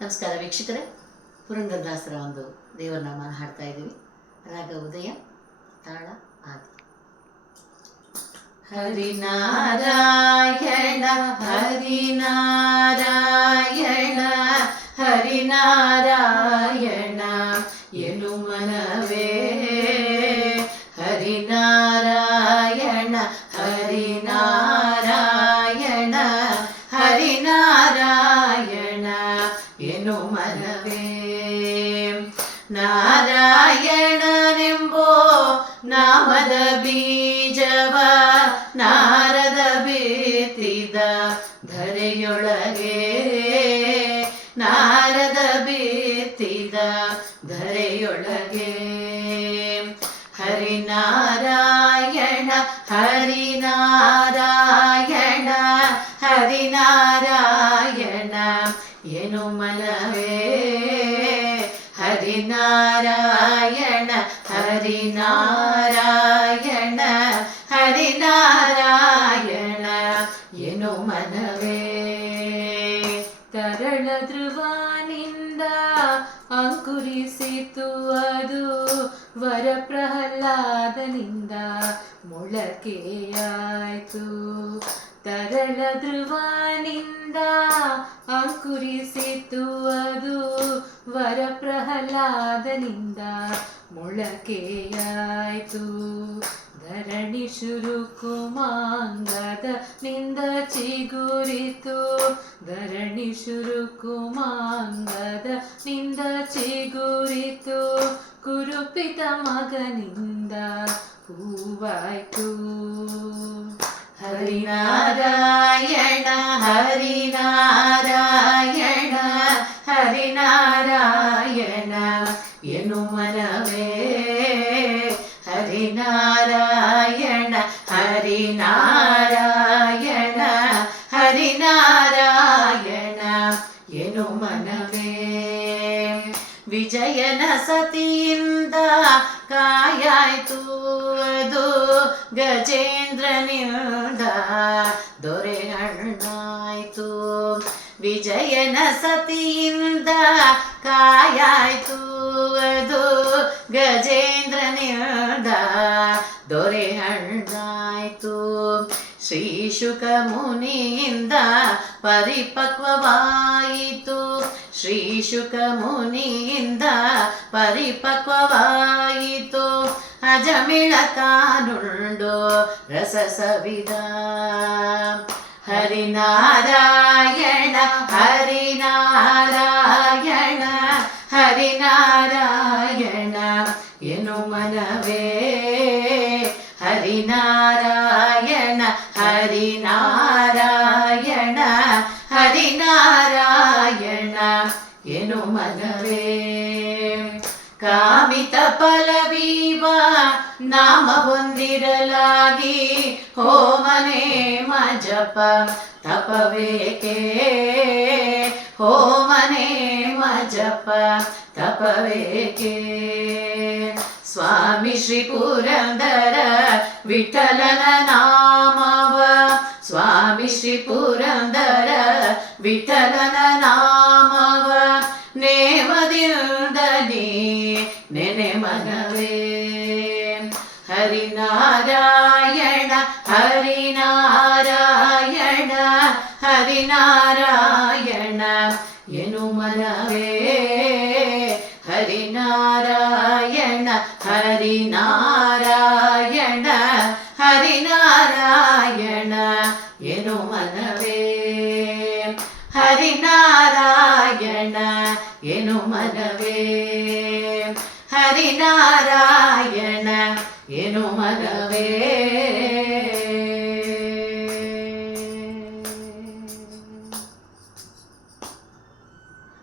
ನಮಸ್ಕಾರ ವೀಕ್ಷಕರೇ, ಪುರಂದರದಾಸರ ಒಂದು ದೇವರನಾಮನ ಹಾಡ್ತಾ ಇದ್ದೀವಿ. ರಾಗ ಉದಯ, ತಾಳ ಆದಿ. ಹರಿನಾರಾಯಣ ಹರಿನಾರಾಯಣ ಹರಿನಾರಾಯಣ ಎನು ಮನವೇ, ಹರಿನಾರಾಯಣ ಹರಿನಾರಾಯಣ ಹರಿನಾರಾಯಣ ಎನು ಮನವೇ. ನಾರಾಯಣನೆಂಬೋ ನಾಮದ ಬೀಜವ ನಾರದ ಬಿತ್ತಿದ ಧರೆಯೊಳಗೆ, ನಾರದ ಬಿತ್ತಿದ ಧರೆಯೊಳಗೆ. ಹರಿನಾರಾಯಣ ಹರಿನಾರಾಯಣ ಹರಿನಾರಾಯಣ ಎನು ಮನವೇ, ಹರಿನಾರಾಯಣ ಹರಿನಾರಾಯಣ ಹರಿನಾರಾಯಣ ಎನು ಮನವೇ. ತರಳ ಧ್ರುವನಿಂದ ಅಂಕುರಿಸಿತು ಅದು ವರ ಪ್ರಹ್ಲಾದನಿಂದ ಮೊಳಕೆಯಾಯಿತು. ತರಳ ಧ್ರುವನಿಂದ ಅಂಕುರಿಸಿತು ಅದು ವರ ಪ್ರಹ್ಲಾದನಿಂದ ಮೊಳಕೆಯಾಯಿತು. ಧರಣಿ ಶುರುಕು ಮಾಂಗದ ನಿಂದ ಚಿಗುರಿತು, ಧರಣಿ ಶುರುಕು ಮಾಂಗದ ನಿಂದ ಚಿಗುರಿತು. ಕುರುಪಿತ ಮಗನಿಂದ ಹೂವಾಯ್ತು. ಹರಿನಾರಾಯಣ ಹರಿನಾರಾಯಣ ಹರಿನಾರಾಯಣ ಎನು ಮನವೇ, ಹರಿನಾರಾಯಣ ಹರಿನಾರಾಯಣ ಹರಿನಾರಾಯಣ ಎನು ಮನವೇ. ವಿಜಯನ ಸತಿಯಿಂದ ಕಾಯಾಯ್ತು ಅದು ಗಜೇಂದ್ರನಿಂದ ದೊರೆಹಣ್ಣಾಯ್ತು. ವಿಜಯನ ಸತಿಯಿಂದ ಕಾಯಾಯ್ತು ಅದು ಗಜೇಂದ್ರನಿಂದ ದೊರೆಹಣ್ಣಾಯ್ತು. ಶ್ರೀ ಶುಕ ಮುನಿಯಿಂದ ಪರಿಪಕ್ವವಾಯಿತು, ಶ್ರೀ ಶುಕ ಮುನಿಯಿಂದ ಪರಿಪಕ್ವವಾಯಿತು. ಅಜಮಿಳ ತಾನುಂಡು ರಸ ಸವಿದ. ಹರಿನಾರಾಯಣ ಹರಿನಾರಾಯಣ ಹರಿನಾರಾಯಣ ಎನು ಮನವೇ, ಹರಿನಾರಾಯಣ ಹರಿನಾರಾಯಣ ಹರಿನಾರಾಯಣ ಎನು ಮನವೇ. ಕಾಮಿತ ಫಲವೀವ ನಾಮ ಹೊಂದಿರಲಾಗಿ ಹೋಮನೆ ಮಜಪ ತಪವೇಕೆ, ಹೋಮನೆ ಮಜಪ ತಪವೇಕೆ. ಸ್ವಾಮಿ ಶ್ರೀ ಪುರಂದರ ವಿಠಲನ ನಾಮವ, ಸ್ವಾಮಿ ಶ್ರೀ ಪುರಂದರ ವಿಠಲನ ನಾಮವ ನೇಮದಿಂದ ನೀ ನೆನೆ ಮನವೇ. ಹರಿನಾರಾಯಣ ಹರಿನಾರಾಯಣ ಹರಿನಾರಾಯಣ ಎನು ಮನವೇ, ಹರಿನಾರಾಯಣ ಹರಿನಾರಾಯಣ ಹರಿನಾರಾಯಣ ಎನು ಮನವೇ. ಹರಿನಾರಾಯಣ ಎನು ಮನವೇ, ಹರಿನಾರಾಯಣ ಎನು ಮನವೇ.